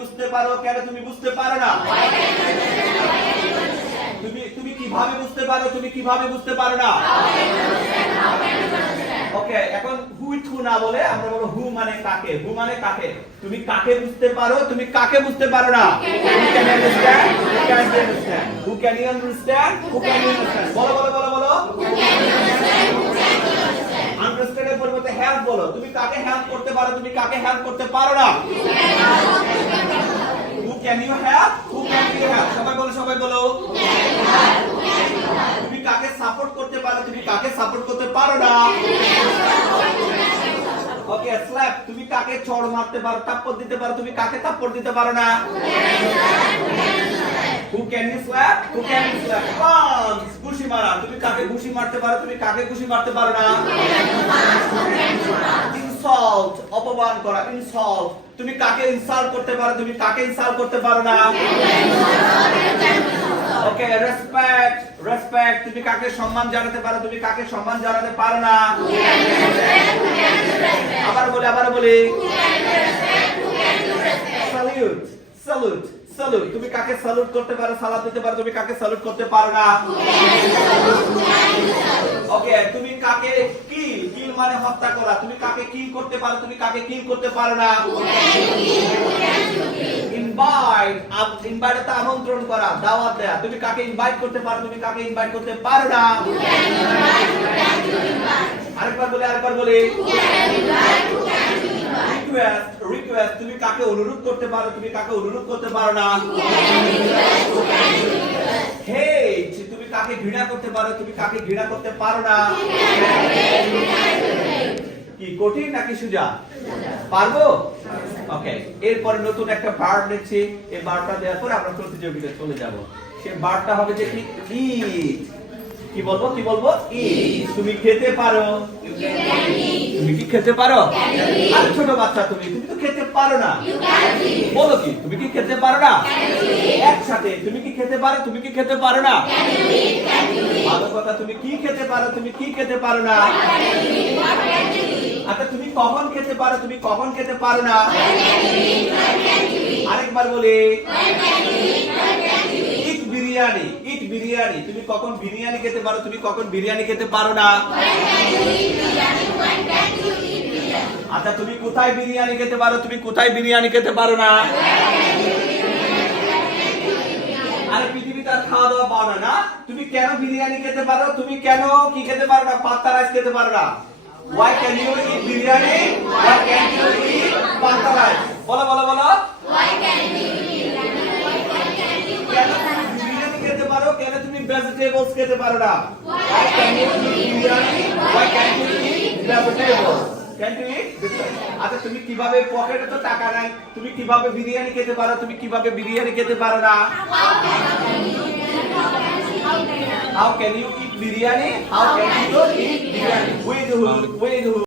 বুঝতে পারো কেন তুমি বুঝতে পারো না? তুমি কিভাবে বুঝতে পারো তুমি কিভাবে বুঝতে পারো না? ওকে, এখন হু উইথ হু না বলে আমরা বলবো হু মানে কাকে, হু মানে কাকে। তুমি কাকে বুঝতে পারো তুমি কাকে বুঝতে পারো না? Who can understand? Who can understand? Who can you understand? Who can you understand? বলো বলো বলো বলো। আন্ডারস্ট্যান্ড এর পরিবর্তে হেল্প বলো। তুমি কাকে হেল্প করতে পারো তুমি কাকে হেল্প করতে পারো না? Who can you help? Who can you help? সবাই বলো সবাই বলো। তুমি কাকে সাপোর্ট করতে পারো তুমি কাকে সাপোর্ট করতে পারো না? ওকে, স্ল্যাপ। তুমি কাকে চড় মারতে পারো থাপ্পড় দিতে পারো তুমি কাকে থাপ্পড় দিতে পারো না? Who can you slap? Who can you slap? Punch, ঘুষি মারা। তুমি কাকে ঘুষি মারতে পারো তুমি কাকে ঘুষি মারতে পারো না? Insult, অপমান করা, insult। তুমি কাকে ইনসাল্ট করতে পারো তুমি কাকে ইনসাল্ট করতে পারো না? ওকে, রেসপেক্ট, রেসপেক্ট। তুমি কাকে সম্মান জানাতে পারো তুমি কাকে সম্মান জানাতে পারো না? আবার বলি। Salute, salute, salute. তুমি কাকে স্যালুট করতে পারো সালাত দিতে পারো তুমি কাকে স্যালুট করতে পারো না? ওকে, তুমি কাকে কিল, কিল মানে হত্যা করা। তুমি কাকে কিল করতে পারো তুমি কাকে কিল করতে পারো না? ইনভাইট, ইনভাইট মানে আমন্ত্রণ করা, দাওয়াত দেয়া। তুমি কাকে ইনভাইট করতে পারো তুমি কাকে ইনভাইট করতে পারো না? আরেকবার বলি। Request, request. তুমি কাকে অনুরোধ করতে পারো তুমি কাকে অনুরোধ করতে পারো না? হেট, তুমি কাকে ঘৃণা করতে পারো তুমি কাকে ঘৃণা করতে পারো না? কি কঠিন নাকি সোজা? পারবো? ওকে, এরপরে নতুন একটা ভার্ব নিচ্ছি। এই ভার্বটা দেওয়ার পর আমরা প্রতিযোগিতায় চলে যাব। সেই ভার্বটা হবে যে কি ইট। কি বলবো ইট। তুমি খেতে পারো তুমি কি খেতে পারো? আর ছোট বাচ্চা তুমি তো খেতে পারো না। বলো কি তুমি কি খেতে পারো না? একসাথে তুমি কি খেতে পারো তুমি কি খেতে পারো না? ভালো কথা, তুমি কি খেতে পারো তুমি কি খেতে পারো না? আচ্ছা, তুমি কখন খেতে পারো তুমি কখন খেতে পারো না? আরেকবার বলি। ইট বিরিয়ানি, ইট বিরিয়ানি। তুমি কখন বিরিয়ানি খেতে পারো তুমি কখন বিরিয়ানি খেতে পারো না? আচ্ছা, তুমি কোথায় বিরিয়ানি খেতে পারো তুমি কোথায় বিরিয়ানি খেতে পারো না? আরে পৃথিবীতে আর খাওয়া দাওয়া পাও না? তুমি কেন বিরিয়ানি খেতে পারো তুমি কেন কি খেতে পারো না? পান্তা রাইস খেতে পারো না? Why can you eat biryani? Why can you eat panta rice? বলো বলো বলো। Why can you eat biryani খেতে পারো কেন তুমি ভেজিটেবলস খেতে পারো না? Why can you eat biryani? Why can you eat vegetables? Can you eat? আচ্ছা, তুমি কিভাবে পকেটে তো টাকা নাই তুমি কিভাবে বিরিয়ানি খেতে পারো তুমি কিভাবে বিরিয়ানি খেতে পারো না? How can you eat biryani? How can you eat biryani? With who?